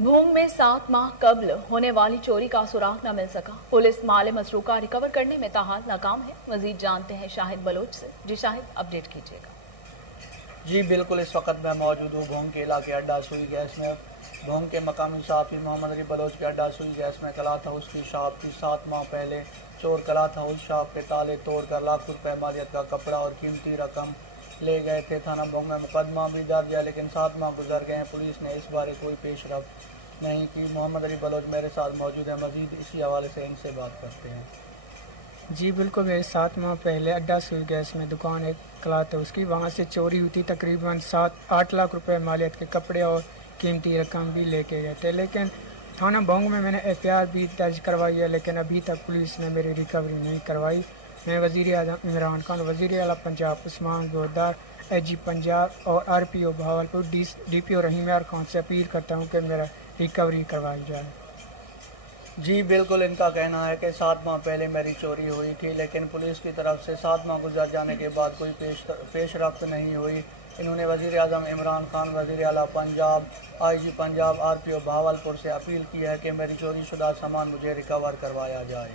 भूंग में 7 माह कब्ल होने वाली चोरी का सुराग न मिल सका। पुलिस माल मसरूका रिकवर करने में ताहाल नाकाम है। मजीद जानते हैं शाहिद बलोच से। जी शाहिद, अपडेट कीजिएगा। जी बिल्कुल, इस वक्त मैं मौजूद हूँ भोंग के इलाके अड्डा सुई गैस में। भोंग के मकामी सहाफ़ी मोहम्मद अली बलोच के अड्डा सुई गैस में क्लॉथ हाउस की शॉप की 7 माह पहले चोर क्लॉथ हाउस शॉप के ताले तोड़कर लाखों रुपए मालियत का कपड़ा और कीमती रकम ले गए थे। थाना भोंग में मुकदमा भी दर्ज है, लेकिन 7 माह गुजर गए हैं। पुलिस ने इस बारे कोई पेशरफ्त नहीं की। मोहम्मद अली बलोच मेरे साथ मौजूद है, मजीद इसी हवाले से इनसे बात करते हैं। जी बिल्कुल, मेरे 7 माह पहले अड्डा सुई गैस में दुकान एक क्लॉथ है उसकी, वहाँ से चोरी हुई थी। तकरीबन 7-8 लाख रुपए मालियत के कपड़े और कीमती रकम भी लेके गए थे। लेकिन थाना भोंग में मैंने FIR भी दर्ज करवाई है, लेकिन अभी तक पुलिस ने मेरी रिकवरी नहीं करवाई। मैं वज़ीर आज़म इमरान खान, वज़ीर आला पंजाब उस्मान ज़ोरदार, AG पंजाब और RPO भावलपुर DPO रहीम यार खान से अपील करता हूँ कि मेरा रिकवरी करवाई जाए। जी बिल्कुल, इनका कहना है कि 7 माह पहले मेरी चोरी हुई थी, लेकिन पुलिस की तरफ से 7 माह गुजर जाने के बाद कोई पेशरफ्त नहीं हुई। इन्होंने वज़ीर आज़म इमरान खान, वज़ीर आला पंजाब, IG पंजाब, RPO भावलपुर से अपील की है कि मेरी चोरी शुदा सामान मुझे रिकवर करवाया जाए।